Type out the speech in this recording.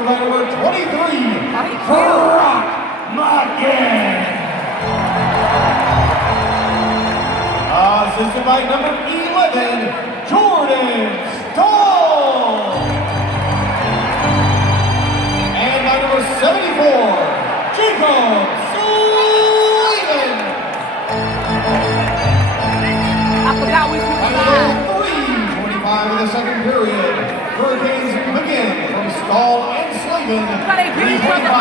scored by number 23, Brock Mackin. Assisted by number 11, Jordan Stahl. And by number 74, Jacob Sullivan. I forgot we put By number 3:25 in the second period, Hurricanes begin from Stahl and Slavin. 3.5.